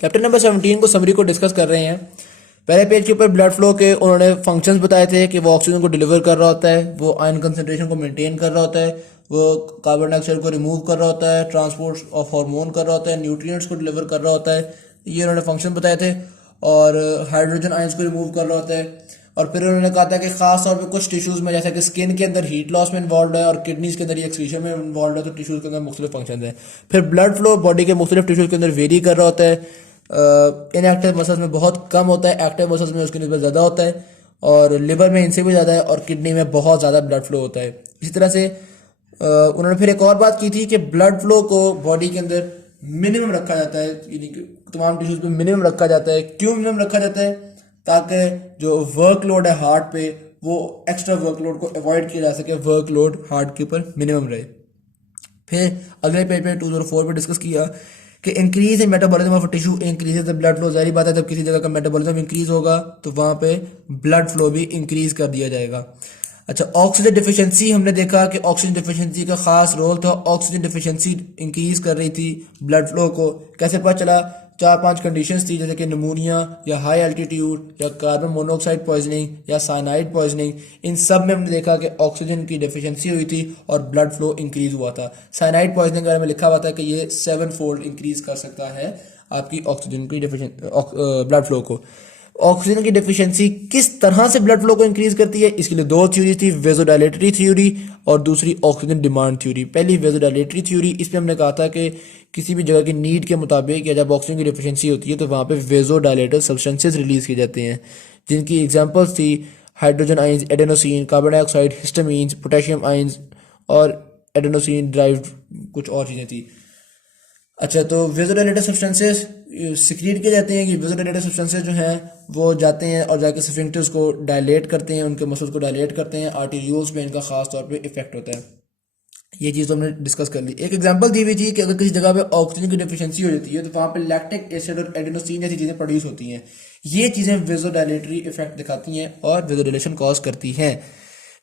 Chapter number 17 को summary को discuss कर रहे हैं। पहले पेज के ऊपर ब्लड फ्लो के उन्होंने फंक्शंस बताए थे कि वो ऑक्सीजन को डिलीवर कर रहा होता है, वो आयन कंसंट्रेशन को मेंटेन कर रहा होता है, वो कार्बन डाइऑक्साइड को रिमूव कर रहा होता है, ट्रांसपोर्ट ऑफ हार्मोन कर रहा होता है, न्यूट्रिएंट्स को डिलीवर कर रहा होता है। ये उन्होंने फंक्शन बताए थे। और हाइड्रोजन आयंस को रिमूव कर रहा होता है। और फिर उन्होंने कहा था कि खास तौर पे कुछ टिश्यूज में, जैसे कि स्किन के अंदर हीट लॉस में इन्वॉल्व है और किडनीज के अंदर एक्सक्रीशन में इन्वॉल्व है, तो टिश्यूज के अंदर मुख्तलिफ फंक्शन हैं। फिर ब्लड फ्लो बॉडी के मुख्तलिफ टिश्यूज के अंदर वेरी कर रहा होता है। इनएक्टिव मसल्स में बहुत कम होता है, एक्टिव मसल्स में उसकी निस्बत ज़्यादा होता है, और लिवर में इनसे भी ज़्यादा है, और किडनी में बहुत ज़्यादा ब्लड फ्लो होता है। इसी तरह से उन्होंने फिर एक और बात की थी कि ब्लड फ्लो को बॉडी के अंदर मिनिमम रखा जाता है, यानी कि तमाम टिश्यूज पे मिनिमम रखा जाता है। क्यों मिनिमम रखा जाता है? ताकि जो वर्कलोड है हार्ट पे, वो एक्स्ट्रा वर्कलोड को अवॉइड किया जा सके, वर्कलोड हार्ट के ऊपर मिनिमम रहे। फिर अगले पेज पे 204 पे डिस्कस किया कि increase in metabolism of tissue increase the blood flow. जाहिर बात है, जब किसी जगह का मेटाबॉलिज्म इंक्रीज होगा तो वहां पे ब्लड फ्लो भी इंक्रीज कर दिया जाएगा। अच्छा, ऑक्सीजन डिफिशिएंसी हमने देखा कि ऑक्सीजन डिफिशिएंसी का खास रोल था। ऑक्सीजन डिफिशिएंसी इंक्रीज कर रही थी ब्लड फ्लो को। कैसे पता चला? 4-5 कंडीशंस थी, जैसे कि निमोनिया या हाई एल्टीट्यूड या कार्बन मोनोऑक्साइड पॉइजनिंग या साइनाइड पॉइजनिंग। इन सब में हमने देखा कि ऑक्सीजन की डिफिशिएंसी हुई थी और ब्लड फ्लो इंक्रीज हुआ था। साइनाइड पॉइजनिंग के बारे में लिखा हुआ था कि ये 7 फोल्ड इंक्रीज कर सकता है आपकी ऑक्सीजन की ब्लड फ्लो को। ऑक्सीजन की डिफिशिएंसी किस तरह से ब्लड फ्लो को इंक्रीज करती है, इसके लिए दो थ्योरी थी, वेजोडाइलेटरी थ्योरी और दूसरी ऑक्सीजन डिमांड थ्योरी। पहली वेजोडाइलेटरी थ्योरी, इसमें हमने कहा था कि किसी भी जगह की नीड के मुताबिक या जब ऑक्सीजन की डिफिशिएंसी होती है तो वहाँ पे वेजोडाइलेटर सब्सटेंसेस रिलीज किए जाते हैं, जिनकी एग्जांपल्स थी hydrogen ions, adenosine, carbon dioxide, histamines, potassium ions और एडेनोसिन ड्राइव्ड कुछ और चीज़ें थी। अच्छा, तो वेजोडाइलेटर सब्सटेंसेस सिक्रीट किए जाते हैं कि वेजोडाइलेटर सब्सटेंसेस जो हैं वो जाते हैं और जाके स्फिंक्टर्स को डायलेट करते हैं, उनके मसल्स को डायलेट करते हैं। आर्टेरियोल्स पे इनका खास तौर पे इफेक्ट होता है। ये चीज़ तो हमने डिस्कस कर ली। एक एग्जांपल दी हुई थी कि अगर किसी जगह पे ऑक्सीजन की डिफिशिएंसी हो जाती है तो वहाँ पे लैक्टिक एसिड और एडेनोसिन जैसी चीज़ें प्रोड्यूस होती हैं। ये चीज़ें वेजोडाइलेटरी इफेक्ट दिखाती हैं और वेजोडाइलेशन कॉज करती हैं।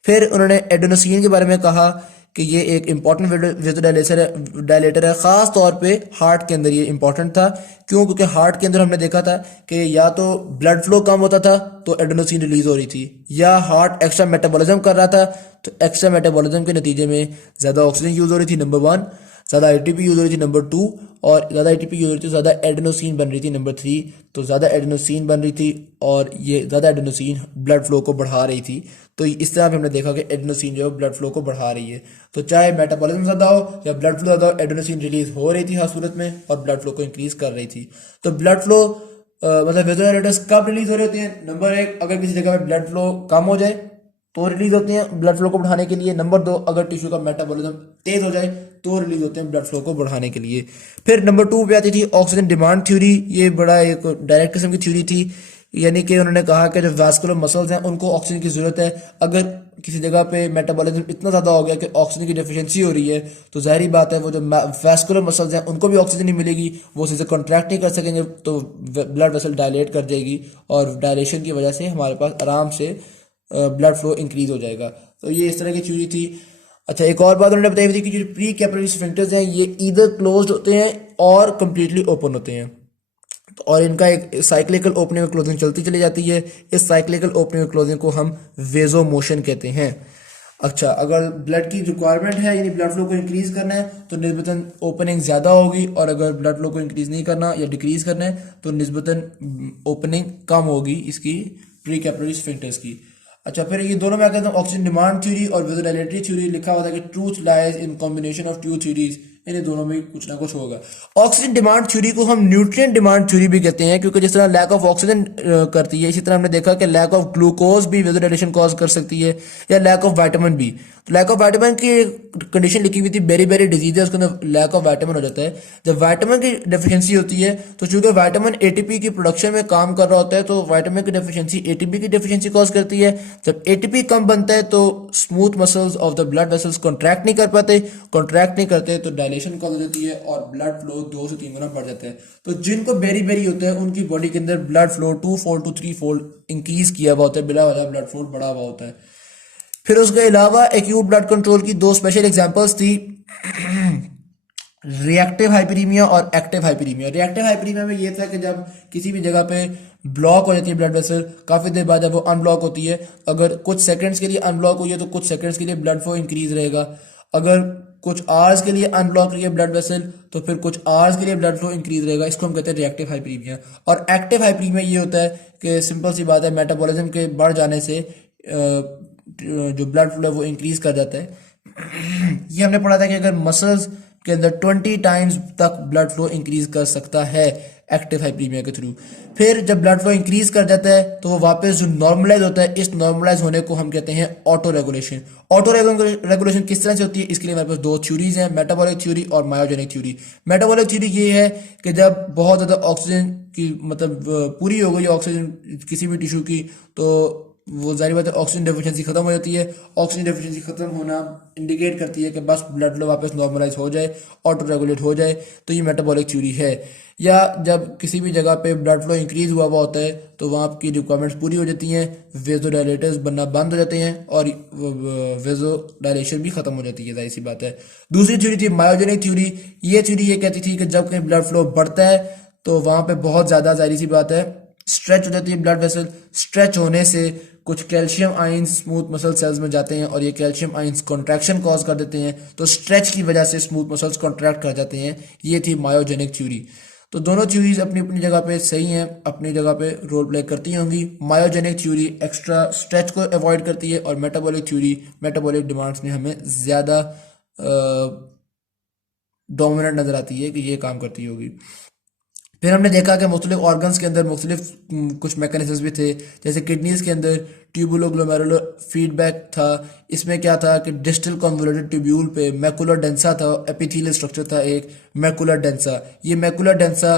फिर उन्होंने एडेनोसिन के बारे में कहा कि ये एक इंपॉर्टेंट डायलेटर है, ख़ास तौर पे हार्ट के अंदर ये इंपॉर्टेंट था। क्यों? क्योंकि हार्ट के अंदर हमने देखा था कि या तो ब्लड फ्लो कम होता था तो एडेनोसिन रिलीज हो रही थी, या हार्ट एक्स्ट्रा मेटाबॉलिज्म कर रहा था तो एक्स्ट्रा मेटाबॉलिज्म के नतीजे में ज़्यादा ऑक्सीजन यूज़ हो रही थी, नंबर 1, ज़्यादा एटीपी यूज़ हो रही थी, नंबर 2, और ज़्यादा एटीपी यूज़ हो रही थी, ज़्यादा एडेनोसिन बन रही थी, नंबर 3। तो ज़्यादा एडेनोसिन बन रही थी और ये ज़्यादा एडेनोसिन ब्लड फ्लो को बढ़ा रही थी। तो इस तरह हमने देखा कि एडेनोसिन जो है ब्लड फ्लो को बढ़ा रही है। तो चाहे मेटाबॉलिज्म ज़्यादा हो या ब्लड फ्लो ज़्यादा हो, एडेनोसिन रिलीज हो रही थी हर सूरत में और ब्लड फ्लो को इंक्रीज कर रही थी। तो ब्लड फ्लो मतलब वेजोडाइलेटर्स कब रिलीज हो रहे होते हैं? नंबर 1, अगर किसी जगह पे ब्लड फ्लो कम हो जाए तो रिलीज होते हैं ब्लड फ्लो को बढ़ाने के लिए। नंबर 2, अगर टिश्यू का मेटाबॉलिज्म तेज हो जाए तो रिलीज होते हैं ब्लड फ्लो को बढ़ाने के लिए। फिर नंबर 2 पे आती थी ऑक्सीजन डिमांड थ्योरी। ये बड़ा एक डायरेक्ट किस्म की थ्योरी थी, यानी कि उन्होंने कहा कि जो वैस्कुलर मसल्स हैं उनको ऑक्सीजन की ज़रूरत है। अगर किसी जगह पे मेटाबॉलिज्म इतना ज़्यादा हो गया कि ऑक्सीजन की डिफिशिएंसी हो रही है तो जाहिर बात है वो जो वैस्कुलर मसल्स हैं उनको भी ऑक्सीजन नहीं मिलेगी, वो उसे कॉन्ट्रैक्ट नहीं कर सकेंगे, तो ब्लड वेसल डायलेट कर जाएगी और डायलेशन की वजह से हमारे पास आराम से ब्लड फ्लो इंक्रीज हो जाएगा। तो ये इस तरह की थ्योरी थी। अच्छा, एक और बात उन्होंने बताई थी कि जो प्री कैपिलरी स्फिंक्टर्स हैं ये ईदर क्लोज्ड होते हैं और कंप्लीटली ओपन होते हैं, और इनका एक साइक्लिकल ओपनिंग और क्लोजिंग चलती चली जाती है। इस साइक्लिकल ओपनिंग और क्लोजिंग को हम वेजो मोशन कहते हैं। अच्छा, अगर ब्लड की रिक्वायरमेंट है यानी ब्लड फ्लो को इंक्रीज करना है तो निस्बतन ओपनिंग ज़्यादा होगी, और अगर ब्लड फ्लो को इंक्रीज नहीं करना या डिक्रीज करना है तो निस्बतन ओपनिंग कम होगी इसकी प्री कैपिलरी स्फिंक्टर्स की। अच्छा, फिर ये दोनों में आकर ऑक्सीजन डिमांड थ्योरी और वेजोडाइलेटरी थ्योरी लिखा हुआ था कि truth lies in combination of two theories. इन दोनों में कुछ ना कुछ होगा। ऑक्सीजन डिमांड थ्योरी को हम न्यूट्रिएंट डिमांड थ्योरी भी कहते हैं, क्योंकि जिस तरह लैक ऑफ ऑक्सीजन करती है, इसी तरह हमने देखा कि लैक ऑफ ग्लूकोज भी वेजोडाइलेशन कॉज कर सकती है, या लैक ऑफ विटामिन बी। तो लैक ऑफ विटामिन की कंडीशन लिखी हुई थी, बेरी बेरी डिजीज है, उसके अंदर लैक ऑफ विटामिन हो जाता है। जब विटामिन की डेफिशिएंसी होती है तो चूंकि विटामिन एटीपी की प्रोडक्शन में काम कर रहा होता है तो विटामिन की डेफिशिएंसी एटीपी की डेफिशिएंसी कॉज करती है। जब एटीपी कम बनता है तो smooth muscles of the blood vessels contract नहीं कर पाते, कॉन्ट्रैक्ट नहीं करते तो डायलेशन कॉज हो जाती है और ब्लड फ्लो 2 से 3 गुना बढ़ जाता है। तो जिनको बेरी बेरी होता है उनकी बॉडी के अंदर blood flow 2 fold to 3 fold increase किया हुआ होता है, बिला वजह ब्लड फ्लो बढ़ा हुआ होता है। फिर उसके अलावा एक्यूट ब्लड कंट्रोल की 2 स्पेशल एग्जांपल्स थी। रिएक्टिव हाइपरीमिया और एक्टिव हाइपरीमिया। रिएक्टिव हाइपरीमिया में ये था कि जब किसी भी जगह पे ब्लॉक हो जाती है ब्लड वेसल, काफी देर बाद जब वो अनब्लॉक होती है, अगर कुछ सेकंड्स के लिए अनब्लॉक हुई है तो कुछ सेकंड्स के लिए ब्लड फ्लो इंक्रीज रहेगा। अगर कुछ आवर्स के लिए अनब्लॉक रही है ब्लड वेसल तो फिर कुछ आवर्स के लिए ब्लड फ्लो इंक्रीज रहेगा। इसको हम कहते हैं रिएक्टिव हाइपरीमिया। और एक्टिव हाइपरीमिया ये होता है कि सिंपल सी बात है, मेटाबॉलिज्म के बढ़ जाने से जो ब्लड फ्लो है वो इंक्रीज कर जाता है। ये हमने पढ़ा था कि अगर मसल्स के अंदर 20 टाइम्स तक ब्लड फ्लो इंक्रीज कर सकता है एक्टिव हाइपरीमिया के थ्रू। फिर जब ब्लड फ्लो इंक्रीज कर जाता है तो वो वापस जो नॉर्मलाइज होता है, इस नॉर्मलाइज होने को हम कहते हैं ऑटो रेगुलेशन। ऑटो रेगुलेशन किस तरह से होती है, इसके लिए हमारे पास दो थ्योरीज हैं, मेटाबॉलिक थ्योरी और मायोजेनिक थ्योरी। मेटाबॉलिक थ्योरी ये है कि जब बहुत ज्यादा ऑक्सीजन की मतलब पूरी हो गई ऑक्सीजन किसी भी टिश्यू की, तो वो जाहिर बात है ऑक्सीजन डेफिशिएंसी खत्म हो जाती है। ऑक्सीजन डेफिशिएंसी खत्म होना इंडिकेट करती है कि बस ब्लड फ्लो वापस नॉर्मलाइज हो जाए, ऑटो रेगुलेट हो जाए, तो ये मेटाबॉलिक थ्योरी है। या जब किसी भी जगह पे ब्लड फ्लो इंक्रीज हुआ होता है तो वहाँ आपकी रिक्वायरमेंट्स पूरी हो जाती हैं, वेजोडायलेटर्स बनना बंद हो जाते हैं और वेजोडायलेशन भी खत्म हो जाती है, जाहिर सी बात है। दूसरी थ्योरी थी मायोजेनिक थ्योरी। ये थ्योरी ये कहती थी कि जब कहीं ब्लड फ्लो बढ़ता है तो वहाँ पे बहुत ज़्यादा जाहिर सी बात है स्ट्रेच हो जाती है ब्लड वेसल। स्ट्रेच होने से कुछ calcium ions smooth muscle cells में जाते हैं और ये कैल्शियम आयंस कॉन्ट्रैक्शन कॉज कर देते हैं, तो स्ट्रेच की वजह से स्मूथ मसल्स कॉन्ट्रैक्ट कर जाते हैं। ये थी मायोजेनिक थ्योरी। तो दोनों थ्योरीज अपनी अपनी जगह पे सही हैं, अपनी जगह पे रोल प्ले करती होंगी। मायोजेनिक थ्योरी एक्स्ट्रा स्ट्रेच को अवॉइड करती है और मेटाबॉलिक थ्योरी मेटाबॉलिक डिमांड्स में हमें ज़्यादा डोमिनेंट नजर आती है कि ये काम करती होगी। फिर हमने देखा कि मुख्तलिफ ऑर्गन्स के अंदर मुख्तलिफ कुछ मैकेनिज्म्स भी थे, जैसे किडनीज के अंदर ट्यूबुलो ग्लोमेरुलर फीडबैक था। इसमें क्या था कि डिस्टल कन्वोल्यूटेड ट्यूब्यूल पे मैकुलर डेंसा था, एपिथेलियल स्ट्रक्चर था एक मैकुलर डेंसा। ये macular densa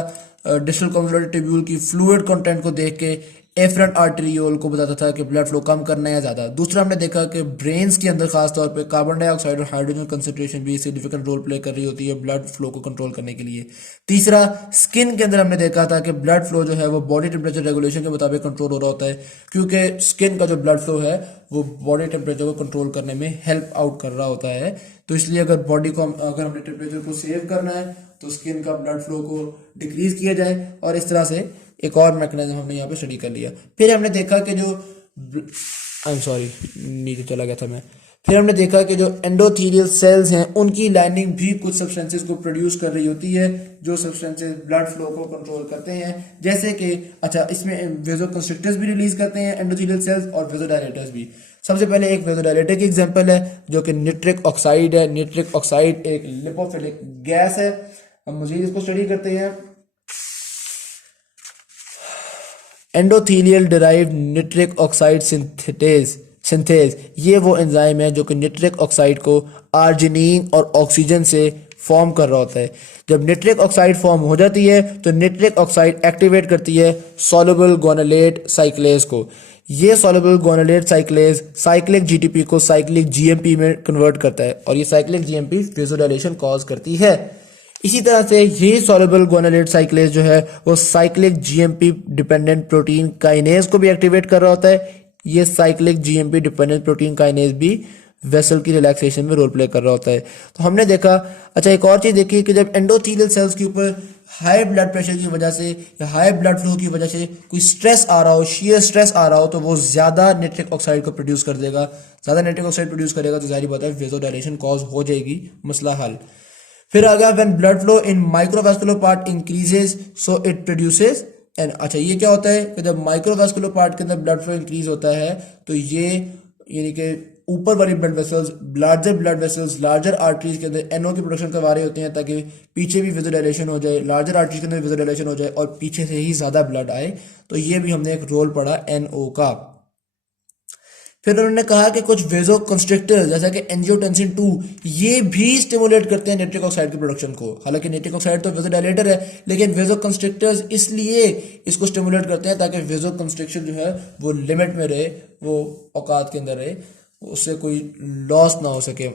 distal convoluted tubule की फ्लूइड कंटेंट को देख के एफरेंट आर्टेरियोल को बताता था कि ब्लड फ्लो कम करना है या ज़्यादा। दूसरा हमने देखा कि ब्रेन्स के अंदर खास तौर पे कार्बन डाइऑक्साइड और हाइड्रोजन कंसंट्रेशन भी सिग्निफिकेंट रोल प्ले कर रही होती है ब्लड फ्लो को कंट्रोल करने के लिए। तीसरा स्किन के अंदर हमने देखा था कि ब्लड फ्लो जो है वो बॉडी टेम्परेचर रेगुलेशन के मुताबिक कंट्रोल हो रहा होता है, क्योंकि स्किन का जो ब्लड फ्लो है वो बॉडी टेम्परेचर को कंट्रोल करने में हेल्प आउट कर रहा होता है। तो इसलिए अगर बॉडी को अगर हमने टेम्परेचर को सेव करना है तो स्किन का ब्लड फ्लो को डिक्रीज किया जाए, और इस तरह से एक और मैकेनिज्म हमने यहाँ पे स्टडी कर लिया। फिर हमने देखा कि जो आई एम सॉरी नीचे चला गया था मैं। फिर हमने देखा कि जो एंडोथेलियल सेल्स हैं उनकी लाइनिंग भी कुछ सब्सटेंसेस को प्रोड्यूस कर रही होती है, जो सब्सटेंसेस ब्लड फ्लो को कंट्रोल करते हैं। जैसे कि अच्छा इसमें वेजोकंस्ट्रिक्टर्स भी रिलीज करते हैं एंडोथेलियल सेल्स और वेजोडायलेटर्स भी। सबसे पहले एक वेजोडायलेटर की एग्जांपल है जो कि निट्रिक ऑक्साइड है। निट्रिक ऑक्साइड एक लिपोफिलिक गैस है। हम मजीद इसको स्टडी करते हैं। Endothelial derived nitric oxide synthase ये वो एंजाइम है जो कि निट्रिक ऑक्साइड को आर्जिनिन और ऑक्सीजन से फॉर्म कर रहा होता है। जब निट्रिक ऑक्साइड फॉर्म हो जाती है तो निट्रिक ऑक्साइड एक्टिवेट करती है सॉल्युबल गुआनोलेट साइक्लेज को। ये सॉल्युबल गुआनोलेट साइक्लेज साइक्लिक जीटीपी को साइक्लिक जीएमपी में कन्वर्ट करता है और ये साइक्लिक जीएमपी वेजोडाइलेशन कॉज करती है। इसी तरह से ये सॉल्युबल गुआनोलेट साइक्लेज जो है वो cyclic GMP dependent protein kinase को भी एक्टिवेट कर रहा होता है। ये cyclic GMP dependent protein kinase भी वेसल की रिलैक्सेशन में रोल प्ले कर रहा होता है। तो हमने देखा अच्छा एक और चीज देखी कि जब एंडोथेलियल सेल्स के ऊपर हाई ब्लड प्रेशर की वजह से या हाई ब्लड फ्लो की वजह से कोई स्ट्रेस आ रहा हो, shear स्ट्रेस आ रहा हो, तो वो ज्यादा नाइट्रिक ऑक्साइड को प्रोड्यूस कर देगा। ज्यादा नाइट्रिक ऑक्साइड प्रोड्यूस करेगा तो जाहिर बात है वेजोडाइलेशन कॉज हो जाएगी, मसला हल। फिर आ गया when blood flow in microvascular part increases so it produces and. अच्छा ये क्या होता है कि जब माइक्रोवास्कुलर पार्ट के अंदर ब्लड फ्लो इंक्रीज होता है तो ये यानी कि ऊपर वाली blood vessels blood vessels larger arteries के अंदर एनओ की प्रोडक्शन करवा रहे होते हैं ताकि पीछे भी वेजोडाइलेशन हो जाए, लार्जर आर्टरीज के अंदर वेजोडाइलेशन हो जाए और पीछे से ही ज्यादा ब्लड आए। तो ये भी हमने एक रोल पढ़ा एनओ का। फिर उन्होंने कहा कि कुछ वेजो कंस्ट्रिक्टर्स जैसा कि एंजियोटेंसिन 2 ये भी स्टिमुलेट करते हैं नाइट्रिक ऑक्साइड की प्रोडक्शन को। हालांकि नाइट्रिक ऑक्साइड तो वेजोडाइलेटर है, लेकिन वेजो कंस्ट्रिक्टर्स इसलिए इसको स्टिमुलेट करते हैं ताकि वेजो कंस्ट्रिक्शन जो है वो लिमिट में रहे, वो औकात के अंदर रहे, उससे कोई लॉस ना हो सके,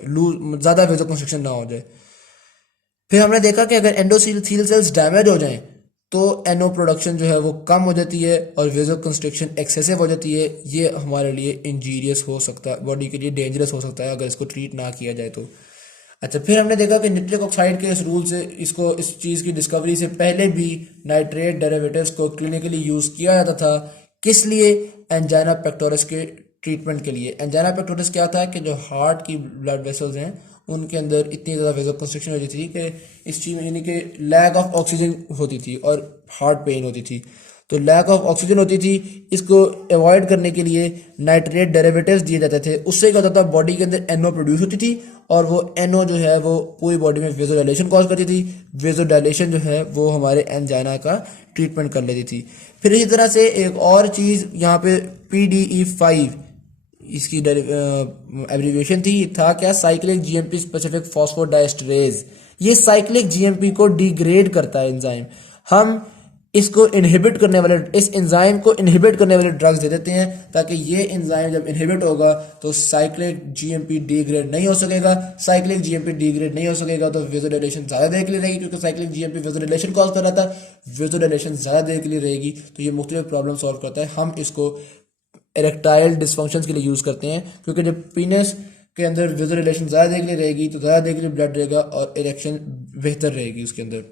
ज्यादा वेजो कंस्ट्रिक्शन ना हो जाए। फिर हमने देखा कि अगर एंडोथेलियल सेल्स डैमेज हो जाएं तो एनओ प्रोडक्शन जो है वो कम हो जाती है और वेजो कंस्ट्रिक्शन एक्सेसिव हो जाती है। ये हमारे लिए इंजीरियस हो सकता है, बॉडी के लिए डेंजरस हो सकता है अगर इसको ट्रीट ना किया जाए तो। अच्छा, फिर हमने देखा कि निट्रिक ऑक्साइड के इस रूल से इस चीज़ की डिस्कवरी से पहले भी नाइट्रेट डेरिवेटिव्स को क्लिनिकली यूज़ किया जाता था। किस लिए? एंजाइना पेक्टोरिस के ट्रीटमेंट के लिए। एंजाइना पेक्टोरिस क्या था कि जो हार्ट की ब्लड वेसल्स हैं उनके अंदर इतनी ज़्यादा वेजो कंस्ट्रिक्शन होती थी कि इस चीज़ में यानी कि लैक ऑफ ऑक्सीजन होती थी और हार्ट पेन होती थी। तो लैक ऑफ ऑक्सीजन होती थी, इसको अवॉइड करने के लिए नाइट्रेट डेरिवेटिव्स दिए जाते थे। उससे क्या होता था, बॉडी के अंदर एनओ प्रोड्यूस होती थी और वो एनओ जो है वो पूरी बॉडी में वेजोडाइलेशन कॉज करती थी। वेजोडाइलेशन जो है वो हमारे एंजाइना का ट्रीटमेंट कर लेती थी। फिर इसी तरह से एक और चीज़ यहाँ पे PDE5 इसकी एब्रीविएशन थी, था क्या? Cyclic GMP specific phosphodiesterase. ये साइक्लिक जीएमपी को डिग्रेड करता है एंजाइम। हम इसको इनहिबिट करने वाले, इस एंजाइम को इनहिबिट करने वाले ड्रग्स दे देते हैं ताकि ये एंजाइम जब इनहिबिट होगा तो साइक्लिक जीएमपी डिग्रेड नहीं हो सकेगा। साइक्लिक जीएमपी डिग्रेड नहीं हो सकेगा तो वेजोडाइलेशन ज़्यादा देर के लिए रहेगी, क्योंकि साइक्लिक जीएमपी वेजोडाइलेशन कॉज कर रहा था। वेजोडाइलेशन ज़्यादा देर के लिए रहेगी तो ये मुख्तलिफ प्रॉब्लम सॉल्व करता है। हम इसको इरेक्टाइल डिसफंक्शंस के लिए यूज़ करते हैं, क्योंकि जब पीनस के अंदर वेजोडाइलेशन ज़्यादा देर के लिए रहेगी तो ज़्यादा देर के लिए ब्लड रहेगा और इरेक्शन बेहतर रहेगी उसके अंदर।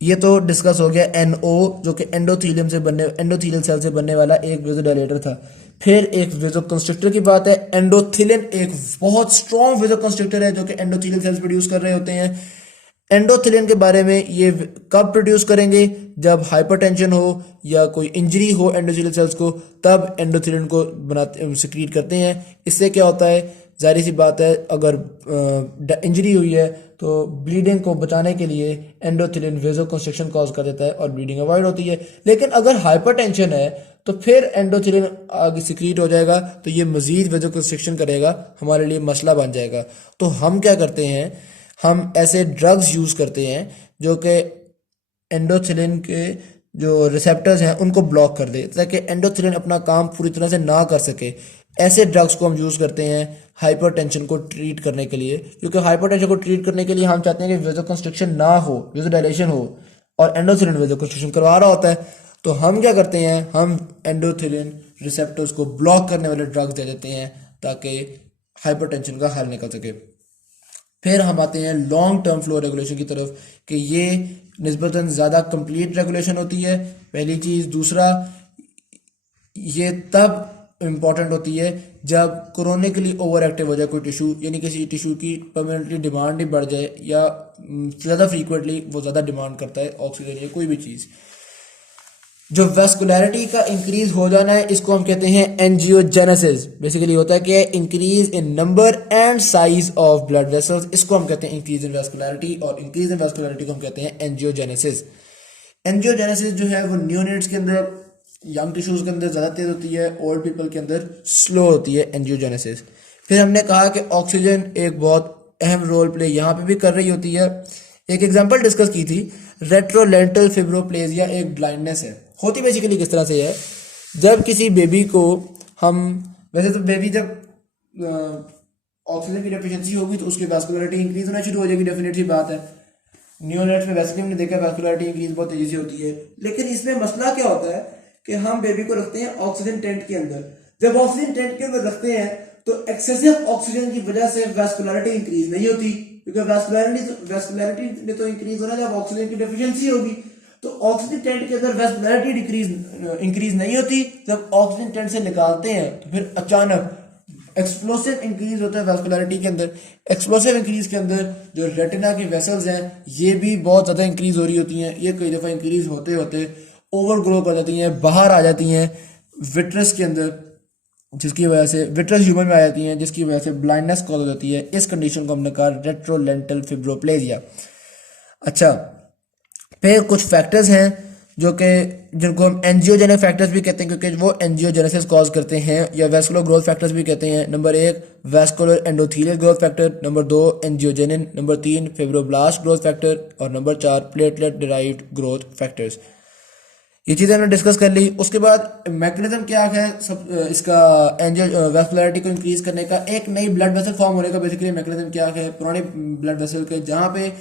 ये तो डिस्कस हो गया एनओ, जो कि एंडोथीलियल सेल से बनने वाला एक वेजोडाइलेटर था। फिर एक वेजो कंस्ट्रिक्टर की बात है। एंडोथिलिन एक बहुत स्ट्रॉन्ग वेजो कंस्ट्रिक्टर है जो कि एंडोथीलियल सेल्स प्रोड्यूस कर रहे होते हैं। एंडोथिलिन के बारे में, ये कब प्रोड्यूस करेंगे? जब हाइपरटेंशन हो या कोई इंजरी हो एंडोथीलियल सेल्स को, तब एंडोथिलिन को बनाते सिक्रीट करते हैं। इससे क्या होता है, जाहिर सी बात है, अगर इंजरी हुई है तो ब्लीडिंग को बचाने के लिए एंडोथिलिन वेजो कंस्ट्रिक्शन कॉज कर देता है और ब्लीडिंग अवॉइड होती है। लेकिन अगर हाइपरटेंशन है तो फिर एंडोथिलिन आगे सिक्रीट हो जाएगा तो ये मजीद वेजो कंस्ट्रिक्शन करेगा, हमारे लिए मसला बन जाएगा। तो हम क्या करते हैं, हम ऐसे ड्रग्स यूज़ करते हैं जो कि एंडोथिलिन के जो रिसेप्टर्स हैं उनको ब्लॉक कर दे ताकि एंडोथिलिन अपना काम पूरी तरह से ना कर सके। ऐसे ड्रग्स को हम यूज़ करते हैं हाइपरटेंशन को ट्रीट करने के लिए, क्योंकि हाइपरटेंशन को ट्रीट करने के लिए हम चाहते हैं कि वेजो कंस्ट्रिक्शन ना हो, वेजोडाइलेशन हो, और एंडोथिलिन वेजो कंस्ट्रिक्शन करवा रहा होता है। तो हम क्या करते हैं, हम एंडोथिलिन रिसेप्टर्स को ब्लॉक करने वाले ड्रग्स दे देते हैं ताकि हाइपरटेंशन का हल निकल सके। फिर हम आते हैं लॉन्ग टर्म फ्लो रेगुलेशन की तरफ कि ये निस्बतन ज़्यादा कंप्लीट रेगुलेशन होती है, पहली चीज़। दूसरा, ये तब इम्पॉर्टेंट होती है जब क्रोनिकली ओवर एक्टिव हो जाए कोई टिश्यू, यानी किसी टिश्यू की परमानेंटली डिमांड ही बढ़ जाए या ज़्यादा फ्रीक्वेंटली वो ज़्यादा डिमांड करता है ऑक्सीजन या कोई भी चीज़। जो वेस्कुलैरिटी का इंक्रीज हो जाना है इसको हम कहते हैं एंजियोजेनेसिस। बेसिकली होता है कि increase in number and size of blood vessels, इसको हम कहते हैं इंक्रीज इन वेस्कुलैरिटी, और इंक्रीज इन वेस्कुलैरिटी को हम कहते हैं एंजियोजेनेसिस। एंजियोजेनेसिस जो है वो न्यूनेट्स के अंदर, यंग टिश्यूज के अंदर ज़्यादा तेज होती है, ओल्ड पीपल के अंदर स्लो होती है एंजियोजेनेसिस। फिर हमने कहा कि ऑक्सीजन एक बहुत अहम रोल प्ले यहाँ पे भी कर रही होती है। एक एग्जांपल डिस्कस की थी, रेट्रोलेंटल फिब्रोप्लेजिया एक ब्लाइंडनेस है। होती बेसिकली किस तरह से है, जब किसी बेबी को हम, वैसे तो बेबी जब ऑक्सीजन की डेफिशिएंसी होगी तो उसकी वैस्कुलरिटी इंक्रीज होना शुरू हो जाएगी, डेफिनेट सी बात है। न्यूनेट्स में वैसे हमने देखा वैस्कुलरिटी इंक्रीज बहुत तेजी से होती है। लेकिन इसमें मसला क्या होता है कि हम बेबी को रखते हैं ऑक्सीजन टेंट के अंदर। जब ऑक्सीजन टेंट के अंदर रखते हैं तो एक्सेसिव ऑक्सीजन की वजह से वैस्कुलरिटी इंक्रीज नहीं होती, क्योंकि वैस्कुलरिटी ने तो इंक्रीज होना जब ऑक्सीजन की डेफिशिएंसी होगी। तो ऑक्सीजन टेंट के अंदर वैस्कुलरिटी इंक्रीज नहीं होती। जब ऑक्सीजन टेंट से निकालते हैं तो फिर अचानक एक्सप्लोसिव इंक्रीज होता है वैस्कुलरिटी के अंदर। एक्सप्लोसिव इंक्रीज के अंदर जो रेटिना की वेसल्स हैं ये भी बहुत ज़्यादा इंक्रीज हो रही होती हैं। ये कई दफ़ा इंक्रीज होते होते ओवर ग्रो कर जाती हैं, बाहर आ जाती हैं विट्रस के अंदर, जिसकी वजह से विट्रस ह्यूमन में आ जाती हैं, जिसकी वजह से ब्लाइंडनेस कॉज हो जाती है। इस कंडीशन को हमने कहा रेट्रोलेंटल फिब्रोप्लेजिया। अच्छा, फिर कुछ फैक्टर्स हैं जो कि जिनको हम एंजियोजेनिक फैक्टर्स भी कहते हैं, क्योंकि वो एंजियोजेनेसिस कॉज करते हैं, या वैस्कुलर ग्रोथ फैक्टर्स भी कहते हैं। Number 1 vascular endothelial growth factor, number 2 angiogenin, number 3 fibroblast growth factor, और number 4 platelet derived growth factors. ये चीज़ें हमने डिस्कस कर ली। उसके बाद मैकेनिज्म क्या है सब इसका एंजियो वैस्कुलरिटी को इंक्रीज करने का, एक नई ब्लड वेसल फॉर्म होने का बेसिकली मैकेनिज्म क्या है। पुराने ब्लड वेसल के, जहाँ पे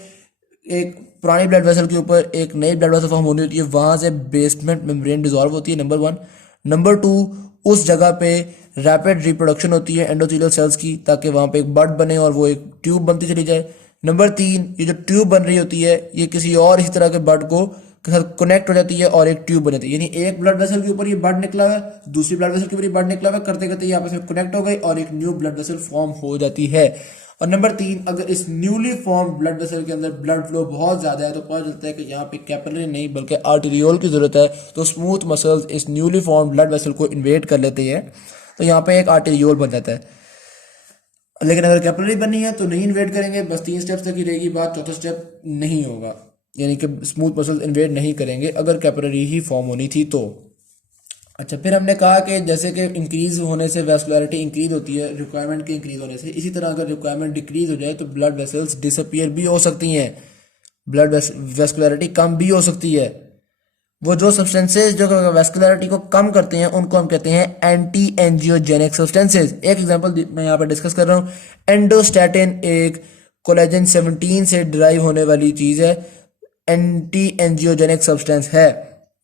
एक पुरानी ब्लड वेसल के ऊपर एक नई ब्लड वेसल फॉर्म होनी होती है, वहाँ से बेसमेंट मेम्ब्रेन डिजॉल्व होती है, नंबर 1। नंबर 2, उस जगह पे रैपिड रिप्रोडक्शन होती है एंडोथेलियल सेल्स की, ताकि वहाँ पे एक बड बने और वो एक ट्यूब बनती चली जाए। नंबर 3, ये जो ट्यूब बन रही होती है ये किसी और इसी तरह के बड को के साथ कनेक्ट हो जाती है और एक ट्यूब बन जाती है, यानी एक ब्लड वेसल के ऊपर ये बड निकला हुआ है, दूसरी ब्लड वेसल के ऊपर ये बड निकला हुआ है, करते करते ये आपस में कनेक्ट हो गई और एक न्यू ब्लड वेसल फॉर्म हो जाती है। और नंबर 3, अगर इस न्यूली फॉर्म ब्लड वेसल के अंदर ब्लड फ्लो बहुत ज्यादा है तो पता चलता है कि यहाँ पे कैपिलरी नहीं बल्कि आर्टेरियोल की जरूरत है, तो स्मूथ मसल्स इस न्यूली फॉर्म ब्लड वेसल को इन्वेड कर लेते हैं, तो यहाँ पे एक आर्टेरियोल बन जाता है। लेकिन अगर कैपिलरी बननी है तो नहीं इन्वेड करेंगे, बस 3 स्टेप्स तक ही रहेगी बात, चौथा स्टेप नहीं होगा, यानी कि स्मूथ मसल्स इन्वेड नहीं करेंगे अगर कैपिलरी ही फॉर्म होनी थी तो। अच्छा, फिर हमने कहा कि जैसे कि इंक्रीज होने से वैस्कुलरिटी इंक्रीज होती है रिक्वायरमेंट के इंक्रीज होने से, इसी तरह अगर रिक्वायरमेंट डिक्रीज हो जाए तो ब्लड वेसल्स डिसअपियर भी हो सकती हैं, ब्लड वैस्कुलरिटी कम भी हो सकती है। वो जो सब्सटेंसेज जो वैस्कुलरिटी को कम करते हैं उनको हम कहते हैं एंटी एंजियोजेनिक सब्सटेंसेज। एक एग्जांपल मैं यहाँ पर डिस्कस कर रहा हूँ, एंडोस्टैटिन एक कोलेजन 17 से डिराइव होने वाली चीज है, एंटी एंजियोजेनिक सब्सटेंस है,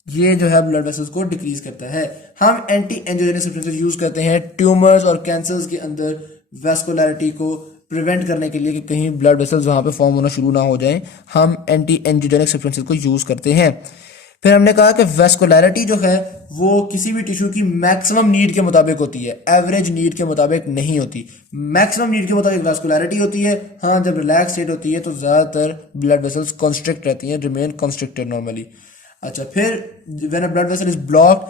ये जो है ब्लड वेसल्स को डिक्रीज करता है। हम एंटी एंजियोजेनिक सब्सटेंसेस यूज करते हैं ट्यूमर्स और कैंसर्स के अंदर वैस्कुलरिटी को प्रिवेंट करने के लिए कि कहीं ब्लड वेसल्स वहां पे फॉर्म होना शुरू ना हो जाएं, हम एंटी एंजियोजेनिक सब्सटेंसेस को यूज करते हैं। फिर हमने कहा कि वैस्कुलरिटी जो है वो किसी भी टिश्यू की मैक्सिमम नीड के मुताबिक होती है, एवरेज नीड के मुताबिक नहीं होती। मैक्सिमम नीड के मुताबिक वैस्कुलरिटी होती है। हाँ, जब रिलैक्स स्टेट होती है तो ज्यादातर ब्लड वेसल्स कॉन्स्ट्रिक्ट रहती हैं, रिमेन कॉन्स्ट्रिक्टेड नॉर्मली। अच्छा, फिर when a blood vessel is blocked,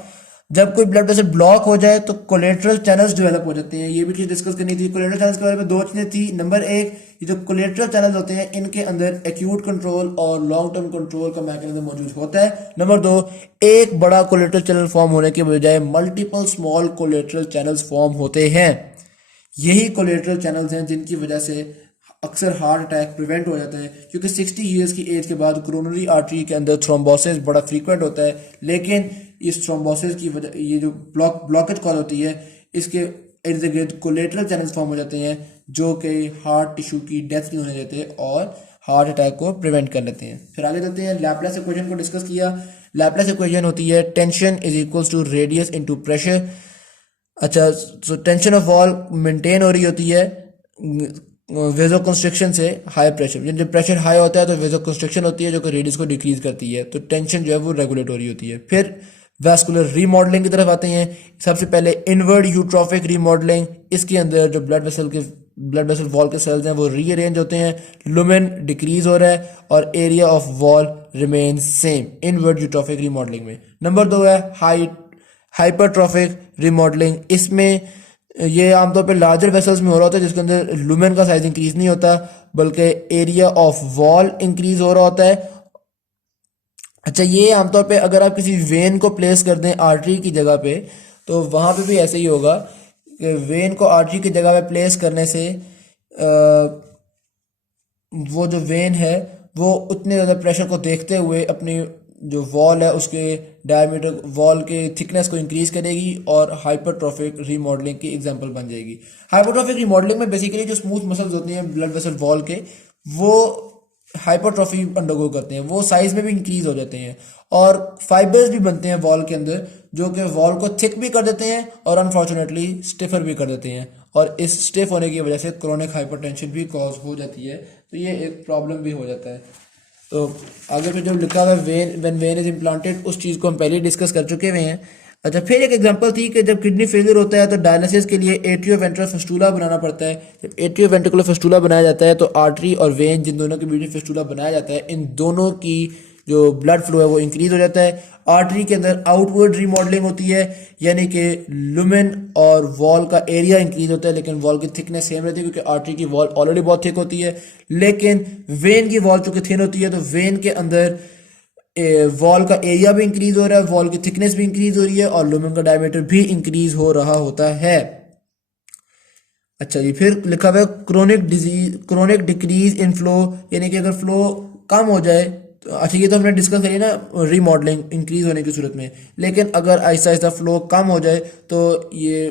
जब कोई ब्लड वेसल ब्लॉक हो जाए तो कोलेटरल चैनल्स डेवलप हो जाते हैं। ये भी चीज डिस्कस करनी थी। कोलेटरल चैनल्स के बारे में 2 चीजें थी। नंबर 1, ये जो कोलेटरल चैनल्स होते हैं इनके अंदर एक्यूट कंट्रोल और लॉन्ग टर्म कंट्रोल का मैकेनिज्म मौजूद होता है। नंबर 2, एक बड़ा कोलेटरल चैनल फॉर्म होने के बजाय multiple small collateral channels form होते हैं। यही कोलेटरल चैनल्स हैं जिनकी वजह से अक्सर हार्ट अटैक प्रिवेंट हो जाता है, क्योंकि 60 ईयर्स की एज के बाद कोरोनरी आर्टरी के अंदर थ्रोम्बोसिस बड़ा फ्रीक्वेंट होता है, लेकिन इस थ्रोम्बोसिस की वजह ये जो ब्लॉकेज कॉज होती है इसके इर्द गिर्द कोलेटरल चैनल्स फॉर्म हो जाते हैं जो कि हार्ट टिश्यू की डेथ नहीं होने देते और हार्ट अटैक को प्रिवेंट कर लेते हैं। फिर आगे चलते हैं, लैपलेस इक्वेशन को डिस्कस किया। लैपलेस इक्वेशन होती है tension is equals to radius into pressure. अच्छा, so tension of wall maintain हो रही होती है वेजो कंस्ट्रिक्शन से हाई प्रेशर। जब प्रेशर हाई होता है तो वेजो कंस्ट्रिक्शन होती है जो कि रेडियस को डिक्रीज करती है, तो टेंशन जो है वो रेगुलेट हो रही होती है। फिर वैस्कुलर रीमॉडलिंग की तरफ आते हैं। सबसे पहले इनवर्ड यूट्रोफिक रीमॉडलिंग, इसके अंदर जो ब्लड वेसल वॉल के सेल्स हैं वो रीअरेंज होते हैं, लुमेन डिक्रीज हो रहा है और area of wall remain same inward eutrophic remodelling में। नंबर 2 है हाइपरट्रॉफिक रीमॉडलिंग। इसमें ये आमतौर पे लार्जर वेसल्स में हो रहा होता है जिसके अंदर लुमेन का साइज इंक्रीज नहीं होता बल्कि एरिया ऑफ वॉल इंक्रीज हो रहा होता है। अच्छा, ये आमतौर पे अगर आप किसी वेन को प्लेस कर दें आर्टरी की जगह पे तो वहां पे भी ऐसे ही होगा कि वेन को आर्टरी की जगह पे प्लेस करने से वो जो वेन है वो उतने ज़्यादा प्रेशर को देखते हुए अपनी जो वॉल है उसके डायमीटर वॉल के थिकनेस को इंक्रीज करेगी और हाइपरट्रॉफिक रीमॉडलिंग की एग्जांपल बन जाएगी। हाइपरट्रॉफिक रीमॉडलिंग में बेसिकली जो स्मूथ मसल्स होते हैं ब्लड वेसल वॉल के वो हाइपरट्रॉफी अंडरगो करते हैं, वो साइज में भी इंक्रीज हो जाते हैं और फाइबर्स भी बनते हैं वॉल के अंदर जो कि वॉल को थिक भी कर देते हैं और अनफॉर्चुनेटली स्टिफर भी कर देते हैं, और इस स्टिफ होने की वजह से क्रोनिक हाइपरटेंशन भी कॉज हो जाती है, तो ये एक प्रॉब्लम भी हो जाता है। तो आगे पे जो लिखा हुआ है व्हेन वेन इज इम्प्लांटेड, उस चीज़ को हम पहले डिस्कस कर चुके हुए हैं। अच्छा, फिर एक एग्जांपल थी कि जब किडनी फेलियर होता है तो डायलिसिस के लिए एट्रियोवेंट्रल फिस्टुला बनाना पड़ता है। जब एट्रियोवेंट्रिकुलर फिस्टुला बनाया जाता है तो आर्टरी और वेन जिन दोनों के बीच में फिस्टुला बनाया जाता है इन दोनों की जो ब्लड फ्लो है वो इंक्रीज हो जाता है। आर्टरी के अंदर आउटवर्ड रीमॉडलिंग होती है, यानी कि लुमेन और वॉल का एरिया इंक्रीज होता है लेकिन वॉल की थिकनेस सेम रहती है क्योंकि आर्टरी की वॉल ऑलरेडी बहुत थिक होती है, लेकिन वेन की वॉल चूंकि थिन होती है तो वेन के अंदर वॉल का एरिया भी इंक्रीज हो रहा है, वॉल की थिकनेस भी इंक्रीज हो रही है और लुमेन का डायमीटर भी इंक्रीज हो रहा होता है। अच्छा जी, फिर लिखा हुआ है क्रोनिक डिक्रीज इन फ्लो, यानी कि अगर फ्लो कम हो जाए तो अच्छा ये तो हमने डिस्कस करी ना रीमॉडलिंग इंक्रीज होने की सूरत में, लेकिन अगर आहिस्ता आहिस्ता फ्लो कम हो जाए तो ये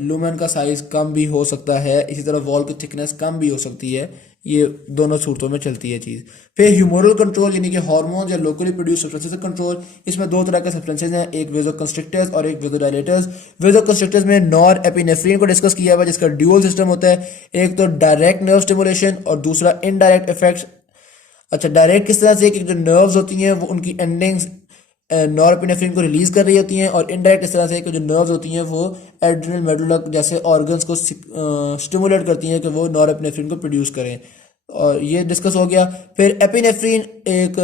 लुमेन का साइज कम भी हो सकता है, इसी तरह वॉल की थिकनेस कम भी हो सकती है, ये दोनों सूरतों में चलती है चीज़। फिर ह्यूमोरल कंट्रोल यानी कि हार्मोन या लोकली प्रोड्यूस सब्सटेंसेस कंट्रोल, इसमें दो तरह के सब्सटेंसेस हैं, एक वेजोकंस्ट्रिक्टर्स और एक वेजोडाइलेटर्स। वेजोकंस्ट्रिक्टर्स में नॉर एपिनेफ्रिन को डिस्कस किया हुआ, जिसका ड्यूअल सिस्टम होता है, एक तो डायरेक्ट नर्व स्टिमुलेशन और दूसरा इनडायरेक्ट इफेक्ट्स। अच्छा, डायरेक्ट किस तरह से कि जो नर्व्स होती हैं वो उनकी एंडिंग्स नॉरएपिनेफ्रिन को रिलीज कर रही होती हैं, और इनडायरेक्ट इस तरह से कि जो नर्व्स होती हैं वो एड्रिनल मेडुला जैसे ऑर्गन्स को स्टिमुलेट करती हैं कि वो नॉरएपिनेफ्रिन को प्रोड्यूस करें, और ये डिस्कस हो गया। फिर एपिनेफ्रिन एक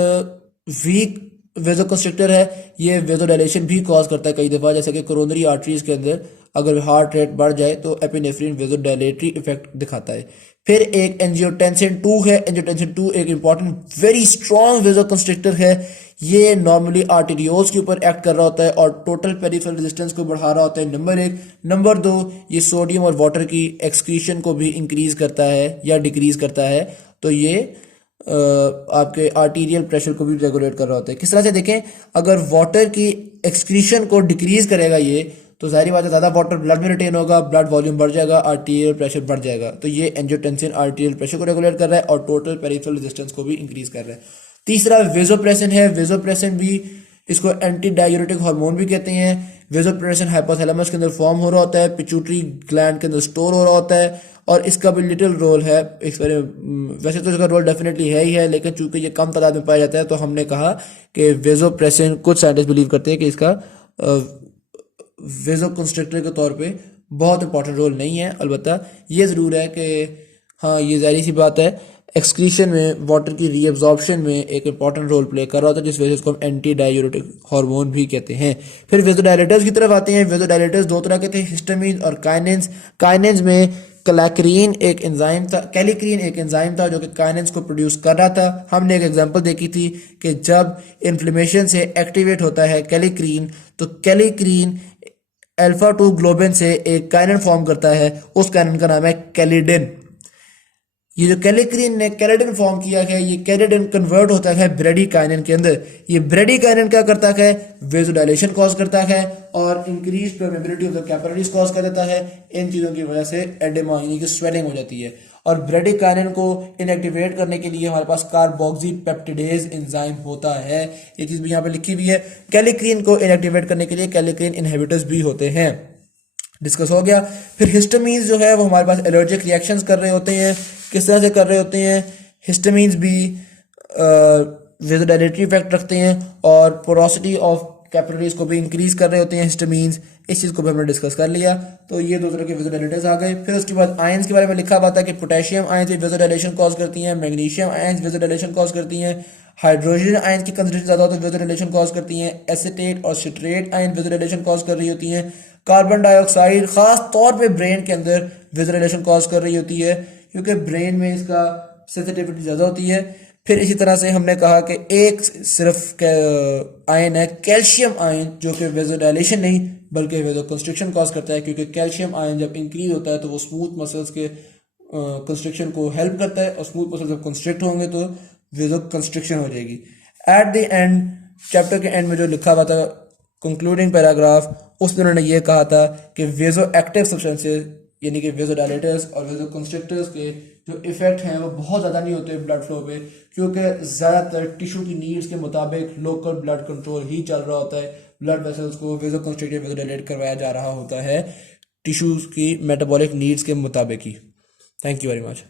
वीक वेजोकंस्ट्रिक्टर है, ये वेजोडाइलेशन भी कॉज करता है कई दफ़ा, जैसे कि कोरोनरी आर्टरीज के अंदर अगर हार्ट रेट बढ़ जाए तो एपिनेफ्रिन वेजोडाइलेटरी इफेक्ट दिखाता है। फिर एक एंजियोटेंसिन 2 है, एंजियोटेंसिन 2 एक इंपॉर्टेंट वेरी स्ट्रॉन्ग वेजोकंस्ट्रिक्टर है, ये नॉर्मली आर्टेरियोल्स के ऊपर एक्ट कर रहा होता है और टोटल पेरिफेरल रेजिस्टेंस को बढ़ा रहा होता है, नंबर 1। नंबर 2, ये सोडियम और वाटर की एक्सक्रीशन को भी इंक्रीज करता है या डिक्रीज करता है, तो ये आपके आर्टीरियल प्रेशर को भी रेगुलेट कर रहा होता है। किस तरह से देखें, अगर वाटर की एक्सक्रीशन को डिक्रीज करेगा ये, तो जाहिर बात है ज़्यादा वाटर ब्लड में रिटेन होगा, ब्लड वॉल्यूम बढ़ जाएगा, आर्टीरियल प्रेशर बढ़ जाएगा, तो ये एंजियोटेंसिन आर्टीरियल प्रेशर को रेगुलेट कर रहा है और टोटल पेरिफेरल रेजिस्टेंस को भी इंक्रीज कर रहा है। तीसरा वेजोप्रेसिन है, वेजोप्रेसिन भी इसको एंटी डायूरेटिक हार्मोन भी कहते हैं। वेजोप्रेसिन हाइपोथैलेमस के अंदर फॉर्म हो रहा होता है, पिट्यूटरी ग्लैंड के अंदर स्टोर हो रहा होता है, और इसका भी लिटिल रोल है वैसे तो इसका रोल डेफिनेटली है ही है, लेकिन चूंकि ये कम तादाद में पाया जाता है तो हमने कहा कि वेजोप्रेसिन, कुछ साइंटिस्ट बिलीव करते हैं कि इसका वेजोकंस्ट्रिक्टर के तौर पे बहुत इंपॉर्टेंट रोल नहीं है। अलबत्ता ये ज़रूर है कि हाँ, ये जाहिर सी बात है एक्सक्रीशन में वाटर की रीअब्जॉर्प्शन में एक इंपॉर्टेंट रोल प्ले कर रहा होता है, जिस वजह से इसको हम एंटी डायूरेटिक हार्मोन भी कहते हैं। फिर वेजोडाइलेटर्स की तरफ आते हैं। वेजोडाइलेटर्स दो तरह के थे, हिस्टामिन और काइनेंस। काइनेंस में कैलेक्रीन एक एंजाइम था, कैलिक्रीन एक एंजाइम था जो कि काइनेंस को प्रोड्यूस कर रहा था। हमने एक एग्जांपल देखी थी कि जब इन्फ्लेमेशन से एक्टिवेट होता है कैलिक्रीन, तो कैलिक्रीन अल्फा 2 ग्लोबिन से एक काइनेन फॉर्म करता है, उस काइनेन का नाम है कैलिडिन। ये जो कैलिक्रीन ने कैलिडिन फॉर्म किया है, ये कैलिडिन कन्वर्ट होता है ब्रेडिकाइनिन के अंदर। ये ब्रेडिकाइनिन क्या करता है, वेजोडाइलेशन कॉज करता है और increase permeability of the capillaries cause कर देता है। इन चीज़ों की वजह से एडेमा यानी कि स्वेलिंग हो जाती है। और ब्रेडिकाइनिन को इनएक्टिवेट करने के लिए हमारे पास कार्बोक्सी पेप्टिडेज एंजाइम होता है, ये चीज़ भी यहाँ पे लिखी हुई है। कैलिक्रीन को इनएक्टिवेट करने के लिए कैलिक्रीन इनहिबिटर्स भी होते हैं, डिस्कस हो गया। फिर हिस्टामीन्स जो है वो हमारे पास एलर्जिक रिएक्शंस कर रहे होते हैं। किस तरह से कर रहे होते हैं, हिस्टामीन्स भी वेजोडाइलेटरी इफेक्ट रखते हैं और पोरोसिटी ऑफ कैपिलरीज को भी इंक्रीज कर रहे होते हैं हिस्टामीन्स। इस चीज़ को भी हमने डिस्कस कर लिया। तो ये दो तरह के वेजोडाइलेटर्स आ गए। फिर उसके बाद आयंस के बारे में लिखा हुआ था कि पोटेशियम आयंस भी वेजोडाइलेशन कॉज करती हैं, मैग्नीशियम आयंस वेजोडाइलेशन कॉज करती हैं, हाइड्रोजन आयंस की कंसंट्रेशन ज़्यादा हो तो वेजोडाइलेशन कॉज करती हैं, एसिटेट और सिट्रेट आयन वेजोडाइलेशन कॉज कर रही होती हैं, कार्बन डाइऑक्साइड खास तौर पे ब्रेन के अंदर वेजोडाइलेशन कॉज कर रही होती है क्योंकि ब्रेन में इसका सेंसिटिविटी ज़्यादा होती है। फिर इसी तरह से हमने कहा कि एक सिर्फ आयन है कैल्शियम आयन, जो कि वेजोडाइलेशन नहीं बल्कि वेजोकंस्ट्रिक्शन कॉज करता है, क्योंकि कैल्शियम आयन जब इंक्रीज होता है तो वो स्मूथ मसल्स के कंस्ट्रिक्शन को हेल्प करता है और स्मूथ मसल्स जब कंस्ट्रिक्ट होंगे तो वेजोकंस्ट्रिक्शन हो जाएगी। एट द एंड चैप्टर के एंड में जो लिखा हुआ था कंक्लूडिंग पैराग्राफ, उसमें उन्होंने ये कहा था कि वेजो एक्टिव सब्सटेंसेस यानी कि वेजोडाइलेटर्स और वेजोकंस्ट्रिक्टर्स के जो इफेक्ट हैं वो बहुत ज़्यादा नहीं होते ब्लड फ्लो पे, क्योंकि ज़्यादातर टिश्यू की नीड्स के मुताबिक लोकल ब्लड कंट्रोल ही चल रहा होता है। ब्लड वेसल्स को वेजोकंस्ट्रिक्टेड वेजोडाइलेट करवाया जा रहा होता है टिश्यूज़ की मेटाबॉलिक नीड्स के मुताबिक ही। Thank you very much.